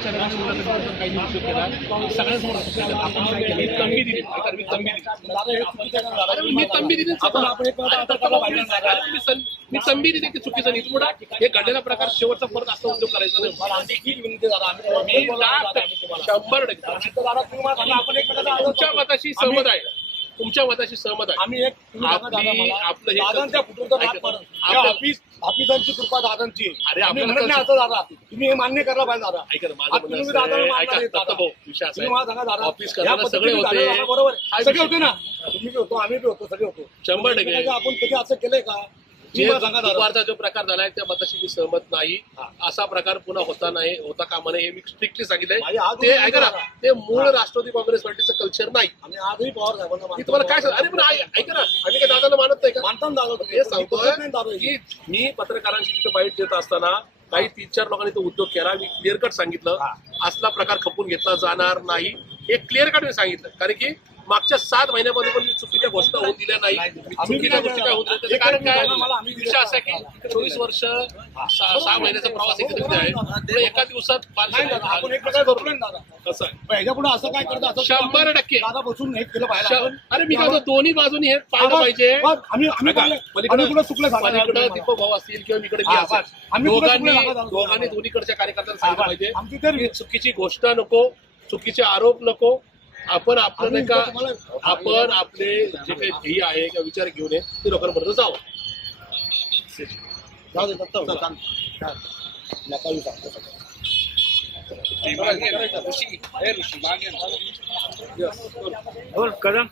काही केला सगळ्यांसमोर. आपण काय केलं? मी तंबी दिली मी तंबी हे मी तंबी मी तंबी की चुकीचं नाही तुम्हाला हे घडलेला प्रकार शेवटचा परत असा उद्योग करायचा नाही मी. शंभर टक्के तुमच्या मताशी सहमत आहे तुमच्या मताशी सहमत आहे. आम्ही एक आपली- हे दादांच्या ऑफिसांची कृपा दादांची अरे, आपल्याला नाही असं दादा तुम्ही हे मान्य करायला पाहिजे दादा. ऐका ना, माझं ऑफिस सगळे होते. बरोबर. सगळे. होते ना. तुम्ही होतो आम्ही बी होतो सगळे होतो. शंभर टक्के. आपण कधी असं केलंय का? जे दुपारचा प्रकार झालाय त्या मताशी मी सहमत नाही. असा प्रकार पुन्हा होता नाही होता कामा नये हे मी स्ट्रिक्टली सांगितलंय. ते ऐका ना. ते मूळ राष्ट्रवादी काँग्रेस पार्टीचं कल्चर नाही. आम्ही आजही पवार साहेबांना मी. तुम्हाला काय अरे पण ऐका ना आम्ही काय दादाला मानत नाही का? मानता दादा. हे सांगतोय. की मी पत्रकारांशी तिथे बाईट देत असताना काही तीन चार लोकांनी तो उद्योग केला. मी क्लिअर कट सांगितलं. असला प्रकार खपून घेतला जाणार नाही. हे क्लिअर कट मी सांगितलं. कारण की मागच्या सात महिन्यामध्ये पण चुकीच्या घोषणा होऊन दिल्या नाही. आम्ही चुकीच्या गोष्टी काय होत नाही कारण काय विषय असा की चोवीस वर्ष सहा महिन्याचा प्रवास एकत्रित आहे. एका दिवसात कसं पुढे असं काय करतं शंभर टक्के. बसून. अरे मी काय दोन्ही बाजूनी हे पाहिलं पाहिजे. पलीकडं. दीपक भाऊ असतील किंवा इकडे दोघांनी. दोघांनी दोन्हीकडच्या कार्यकर्त्यांना सांगितलं पाहिजे. चुकीची घोषणा नको चुकीचे आरोप नको. आपण आपलं नाही का आपण आपले जे काही ध्येय आहे किंवा विचार घेऊन ये ते लोकांपर्यंत जावं जाऊ दे, दत्त भाऊ. नका येऊ सांगतो सगळं. ऋषी ऋषी बोल, कदम